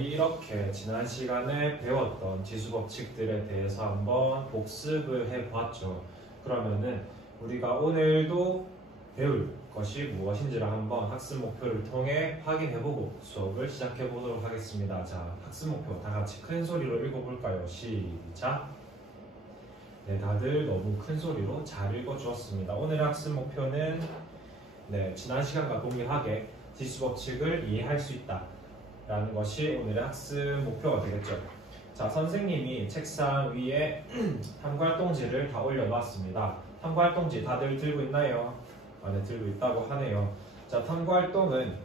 우리 이렇게 지난 시간에 배웠던 지수법칙들에 대해서 한번 복습을 해보았죠. 그러면은 우리가 오늘도 배울 것이 무엇인지를 한번 학습 목표를 통해 확인해보고 수업을 시작해보도록 하겠습니다. 자, 학습 목표 다 같이 큰 소리로 읽어볼까요? 시작! 네, 다들 너무 큰 소리로 잘 읽어주었습니다. 오늘의 학습 목표는 지난 시간과 동일하게 지수법칙을 이해할 수 있다 라는 것이 오늘의 학습 목표가 되겠죠. 자, 선생님이 책상 위에 탐구활동지를 다 올려놨습니다. 탐구활동지 다들 들고 있나요? 네, 들고 있다고 하네요. 자, 탐구활동은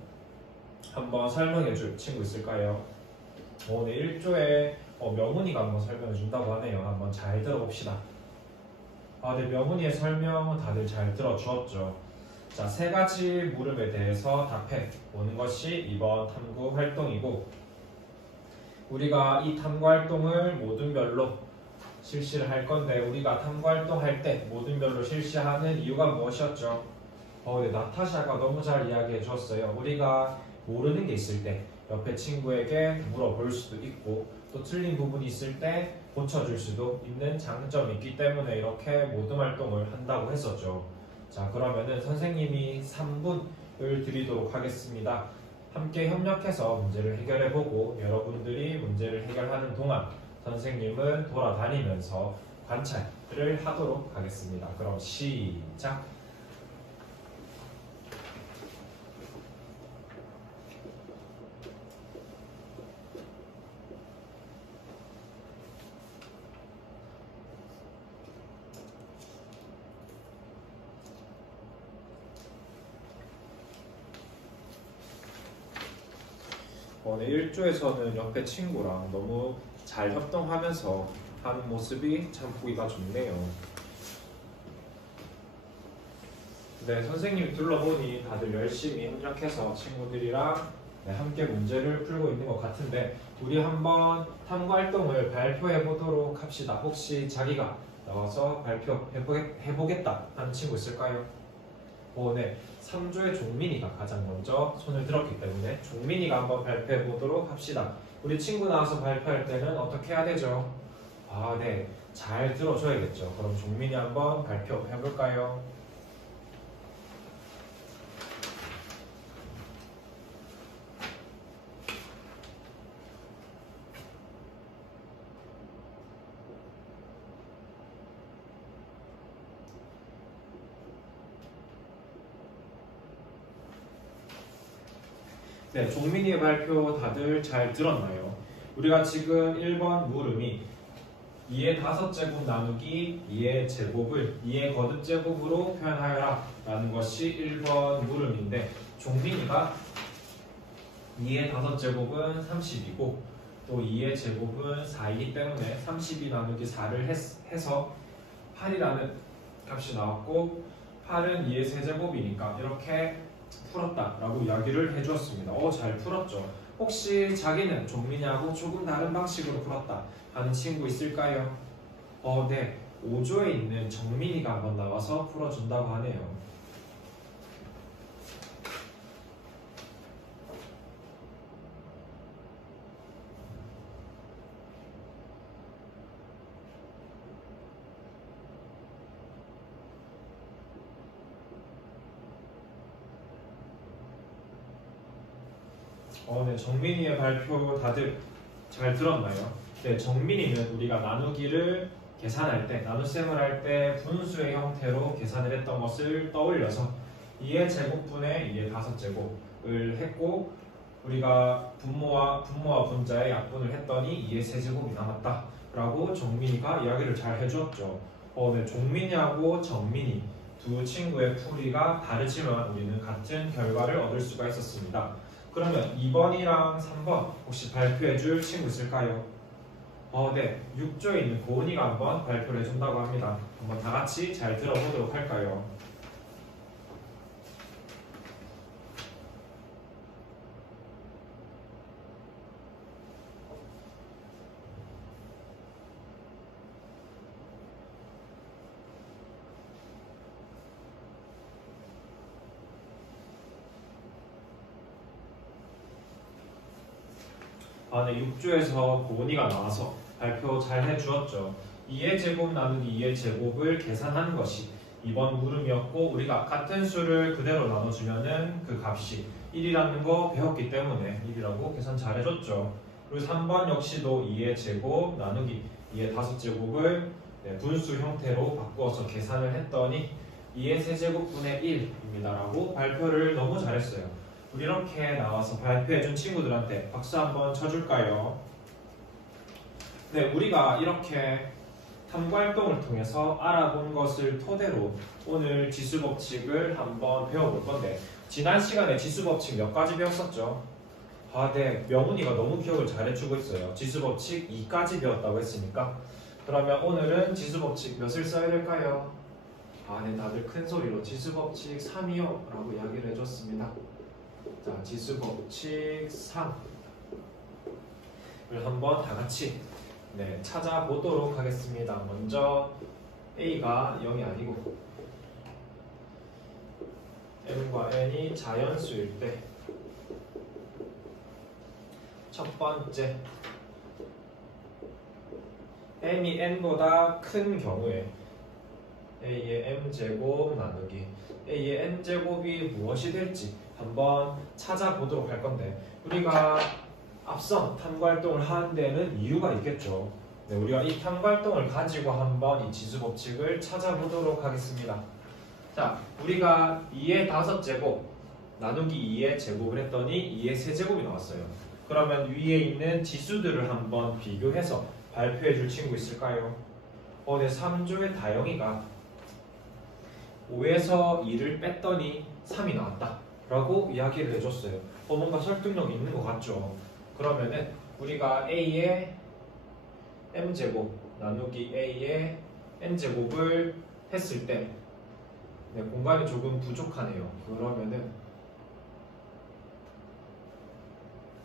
한번 설명해줄 친구 있을까요? 오늘 1조에 명훈이가 한번 설명해준다고 하네요. 한번 잘 들어봅시다. 네, 명훈이의 설명 다들 잘 들어주었죠. 자, 세 가지 물음에 대해서 답해 보는 것이 이번 탐구 활동이고, 우리가 이 탐구 활동을 모든 별로 실시를 할 건데, 우리가 탐구 활동 할 때 모든 별로 실시하는 이유가 무엇이었죠? 네, 나타샤가 너무 잘 이야기해 주었어요. 우리가 모르는 게 있을 때 옆에 친구에게 물어볼 수도 있고, 또 틀린 부분이 있을 때 고쳐줄 수도 있는 장점이 있기 때문에 이렇게 모든 활동을 한다고 했었죠. 자, 그러면은 선생님이 3분을 드리도록 하겠습니다. 함께 협력해서 문제를 해결해보고, 여러분들이 문제를 해결하는 동안 선생님은 돌아다니면서 관찰을 하도록 하겠습니다. 그럼 시작! 네, 1조에서는 옆에 친구랑 너무 잘 협동하면서 하는 모습이 참 보기가 좋네요. 네, 선생님 둘러보니 다들 열심히 협력해서 친구들이랑 함께 문제를 풀고 있는 것 같은데, 우리 한번 탐구 활동을 발표해 보도록 합시다. 혹시 자기가 나와서 발표해보겠다 하는 친구 있을까요? 네, 3조의 종민이가 가장 먼저 손을 들었기 때문에 종민이가 한번 발표해 보도록 합시다. 우리 친구 나와서 발표할 때는 어떻게 해야 되죠? 네, 잘 들어줘야겠죠. 그럼 종민이 한번 발표해 볼까요? 네, 종민이의 발표 다들 잘 들었나요? 우리가 지금 1번 물음이 2의 5제곱 나누기 2의 제곱을 2의 거듭제곱으로 표현하여라 라는 것이 1번 물음인데, 종민이가 2의 5제곱은 30이고 또 2의 제곱은 4이기 때문에 32 나누기 4를 해서 8이라는 값이 나왔고, 8은 2의 세제곱이니까 이렇게 풀었다 라고 이야기를 해주었습니다. 잘 풀었죠. 혹시 자기는 종민이하고 조금 다른 방식으로 풀었다 하는 친구 있을까요? 네, 5조에 있는 정민이가 한번 나와서 풀어준다고 하네요. 네, 정민이의 발표 다들 잘 들었나요? 네, 정민이는 우리가 나누기를 계산할 때, 나눗셈을 할 때 분수의 형태로 계산을 했던 것을 떠올려서 2의 제곱분의 2의 5제곱을 했고, 우리가 분모와 분자의 약분을 했더니 2의 세제곱이 남았다 라고 정민이가 이야기를 잘 해주었죠. 네, 종민이하고 정민이 두 친구의 풀이가 다르지만 우리는 같은 결과를 얻을 수가 있었습니다. 그러면 2번이랑 3번 혹시 발표해줄 친구 있을까요? 네, 6조에 있는 고은이가 한번 발표를 해준다고 합니다. 한번 다 같이 잘 들어보도록 할까요? 다음에 6조에서 고은이가 나와서 발표 잘 해주었죠. 2의 제곱 나누기 2의 제곱을 계산하는 것이 이번 물음이었고, 우리가 같은 수를 그대로 나눠주면은 그 값이 1이라는 거 배웠기 때문에 1이라고 계산 잘 해줬죠. 그리고 3번 역시도 2의 제곱 나누기 2의 5제곱을 분수 형태로 바꾸어서 계산을 했더니 2의 세제곱분의 1입니다 라고 발표를 너무 잘했어요. 우리 이렇게 나와서 발표해준 친구들한테 박수 한번 쳐줄까요? 네, 우리가 이렇게 탐구활동을 통해서 알아본 것을 토대로 오늘 지수법칙을 한번 배워볼 건데, 지난 시간에 지수법칙 몇 가지 배웠었죠? 네, 명훈이가 너무 기억을 잘해주고 있어요. 지수법칙 2까지 배웠다고 했으니까. 그러면 오늘은 지수법칙 몇을 써야 될까요? 네, 다들 큰 소리로 지수법칙 3이요 라고 이야기를 해줬습니다. 자, 지수법칙 3을 한번 다 같이 찾아보도록 하겠습니다. 먼저 A가 0이 아니고 M과 N이 자연수일 때 첫 번째, M이 N보다 큰 경우에 A의 M제곱 나누기 A의 N제곱이 무엇이 될지 한번 찾아보도록 할 건데, 우리가 앞선 탐구활동을 하는 데는 이유가 있겠죠. 네, 우리가 이 탐구활동을 가지고 한번 이 지수법칙을 찾아보도록 하겠습니다. 자, 우리가 2의 5제곱 나누기 2의 제곱을 했더니 2의 세제곱이 나왔어요. 그러면 위에 있는 지수들을 한번 비교해서 발표해 줄 친구 있을까요? 네, 3조의 다영이가 5에서 2를 뺐더니 3이 나왔다 라고 이야기를 해줬어요. 뭔가 설득력이 있는 것 같죠? 그러면은 우리가 A의 M제곱 나누기 A의 N제곱을 했을 때 공간이 조금 부족하네요. 그러면은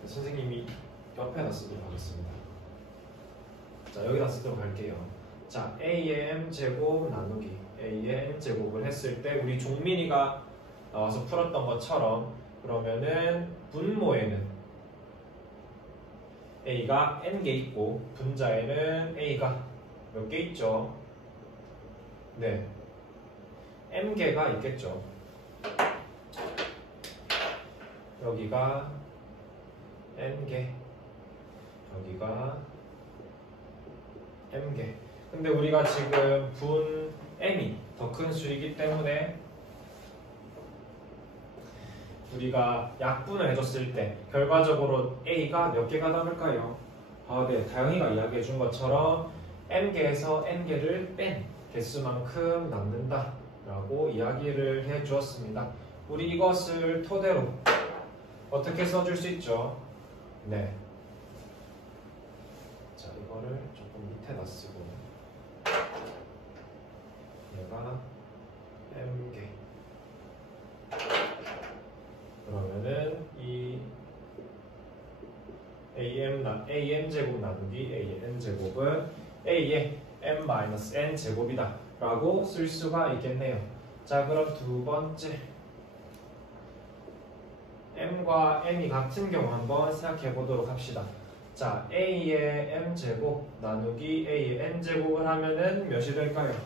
선생님이 옆에다 쓰도록 하겠습니다. 자, 여기다 쓰도록 할게요. 자, A의 M제곱 나누기 A의 N제곱을 했을 때 우리 종민이가 나와서 풀었던 것처럼, 그러면은 분모에는 A가 N개 있고 분자에는 A가 몇 개 있죠? 네, M개가 있겠죠. 여기가 N개, 여기가 M개. 근데 우리가 지금 분 M이 더 큰 수이기 때문에 우리가 약분을 해줬을 때 결과적으로 A가 몇 개가 남을까요? 네, 다영이가 이야기해 준 것처럼 M개에서 N개를 뺀 개수만큼 남는다 라고 이야기를 해 주었습니다. 우리 이것을 토대로 어떻게 써줄 수 있죠? 네. 자, 이거를 조금 밑에다 쓰고 얘가 M개. 그러면은 이 AM 제곱 나누기 A의 N제곱은 A의 M-N 제곱이다 라고 쓸 수가 있겠네요. 자, 그럼 두 번째, M과 N이 같은 경우 한번 생각해 보도록 합시다. 자, A의 M제곱 나누기 A의 N제곱을 하면은 몇이 될까요? 네,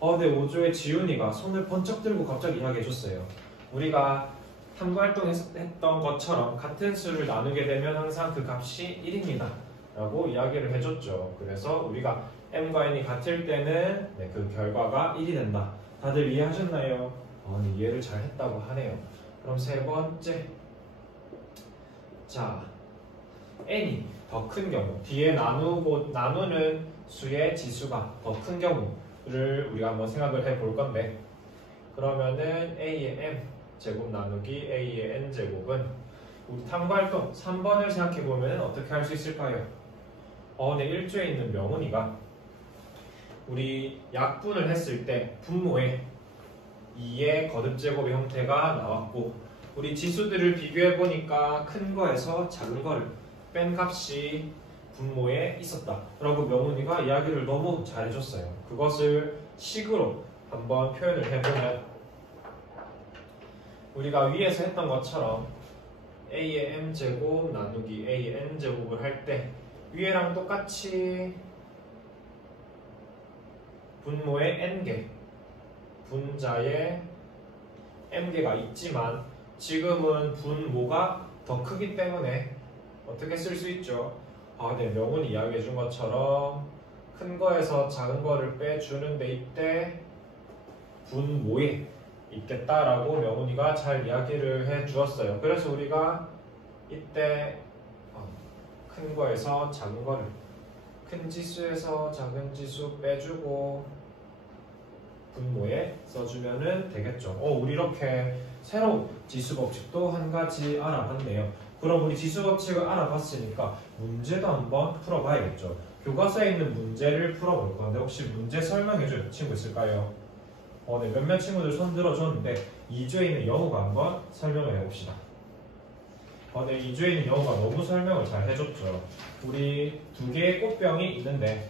5조의 지훈이가 손을 번쩍 들고 갑자기 이야기해 줬어요. 우리가 탐구활동 했던 것처럼 같은 수를 나누게 되면 항상 그 값이 1입니다 라고 이야기를 해줬죠. 그래서 우리가 M과 N이 같을 때는 그 결과가 1이 된다. 다들 이해하셨나요? 이해를 잘 했다고 하네요. 그럼 세 번째, 자, N이 더 큰 경우, 뒤에 나누는 수의 지수가 더 큰 경우를 우리가 한번 생각을 해볼 건데, 그러면은 A의 M 제곱 나누기 A의 N제곱은 우리 탐구활동 3번을 생각해보면 어떻게 할 수 있을까요? 네, 1조에 있는 명훈이가 우리 약분을 했을 때 분모에 2의 거듭제곱의 형태가 나왔고, 우리 지수들을 비교해보니까 큰 거에서 작은 거를 뺀 값이 분모에 있었다 라고 명훈이가 이야기를 너무 잘해줬어요. 그것을 식으로 한번 표현을 해보면 우리가 위에서 했던 것처럼 a의 m제곱 나누기 a의 n제곱을 할 때 위에랑 똑같이 분모에 n개, 분자에 m개가 있지만 지금은 분모가 더 크기 때문에 어떻게 쓸 수 있죠? 네, 명훈이 이야기해 준 것처럼 큰 거에서 작은 거를 빼주는데 이때 분모에 있겠다라고 명훈이가 잘 이야기를 해 주었어요. 그래서 우리가 이때 큰 거에서 작은 거를, 큰 지수에서 작은 지수 빼주고 분모에 써주면 되겠죠. 우리 이렇게 새로운 지수 법칙도 한 가지 알아봤네요. 그럼 우리 지수 법칙을 알아봤으니까 문제도 한번 풀어봐야겠죠. 교과서에 있는 문제를 풀어볼 건데 혹시 문제 설명해줄 친구 있을까요? 네, 몇몇 친구들 손 들어줬는데 2조에 있는 영우가 한번 설명을 해봅시다. 네, 2조에 있는 영우가 너무 설명을 잘 해줬죠. 우리 두 개의 꽃병이 있는데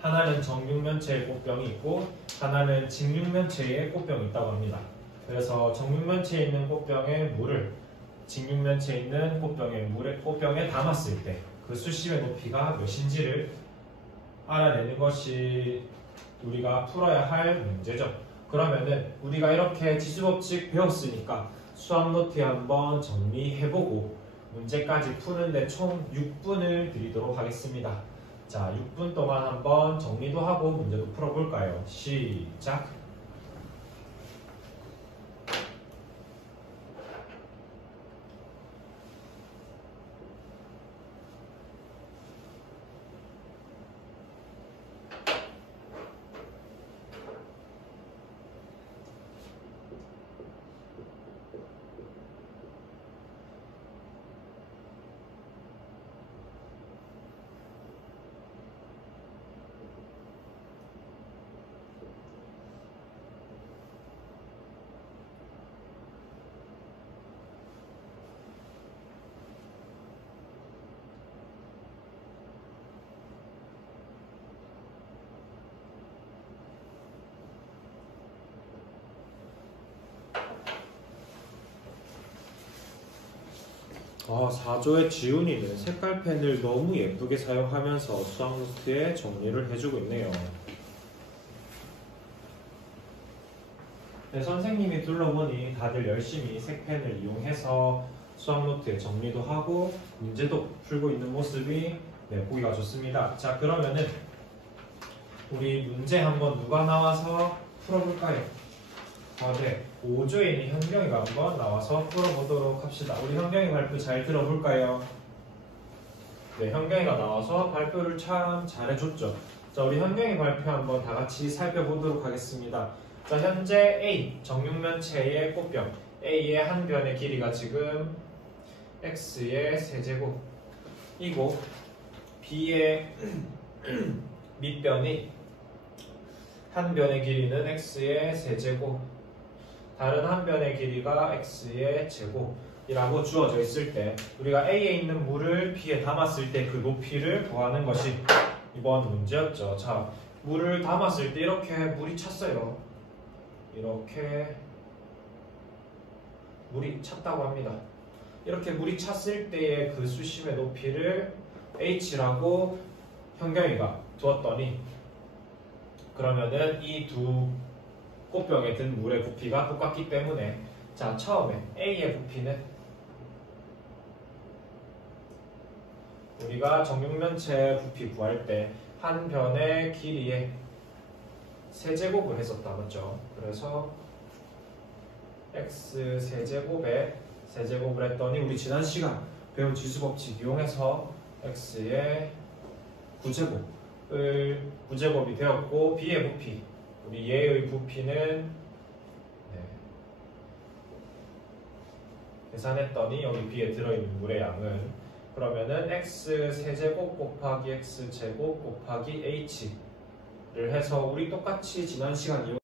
하나는 정육면체의 꽃병이 있고 하나는 직육면체의 꽃병이 있다고 합니다. 그래서 정육면체에 있는 꽃병에 물을 직육면체에 있는 꽃병에 담았을 때 그 수심의 높이가 몇인지를 알아내는 것이 우리가 풀어야 할 문제죠. 그러면은 우리가 이렇게 지수법칙 배웠으니까 수학 노트에 한번 정리해보고 문제까지 푸는데 총 6분을 드리도록 하겠습니다. 자, 6분 동안 한번 정리도 하고 문제도 풀어볼까요? 시작! 아, 4조의 지훈이는 색깔펜을 너무 예쁘게 사용하면서 수학 노트에 정리를 해주고 있네요. 네, 선생님이 둘러보니 다들 열심히 색펜을 이용해서 수학 노트에 정리도 하고 문제도 풀고 있는 모습이 보기가 좋습니다. 자, 그러면은 우리 문제 한번 누가 나와서 풀어볼까요? 네, 5조에 있는 현경이가 한번 나와서 풀어보도록 합시다. 우리 현경이 발표 잘 들어볼까요? 네, 현경이가 나와서 발표를 참 잘해줬죠. 자, 우리 현경이 발표 한번 다 같이 살펴보도록 하겠습니다. 자, 현재 A, 정육면체의 꽃병 A의 한 변의 길이가 지금 X의 세제곱이고 B의 밑변이 한 변의 길이는 X의 세제곱, 다른 한 변의 길이가 X의 제곱이라고 주어져 있을 때 우리가 A에 있는 물을 B에 담았을 때 그 높이를 구하는 것이 이번 문제였죠. 자, 물을 담았을 때 이렇게 물이 찼어요. 이렇게 물이 찼다고 합니다. 이렇게 물이 찼을 때의 그 수심의 높이를 H라고 현경이가 두었더니 그러면은 이 두 꽃병에 든 물의 부피가 똑같기 때문에 자, 처음에 A의 부피는 우리가 정육면체 부피 구할 때 한 변의 길이에 세제곱을 했었다, 맞죠? 그래서 X 세제곱에 세제곱을 했더니 우리 지난 시간 배운 지수법칙 이용해서 X의 9제곱이 되었고 B의 부피, 우리 얘의 부피는 계산했더니 여기 B에 들어있는 물의 양은 그러면은 X 세제곱 곱하기 X 제곱 곱하기 H를 해서 우리 똑같이 지난 시간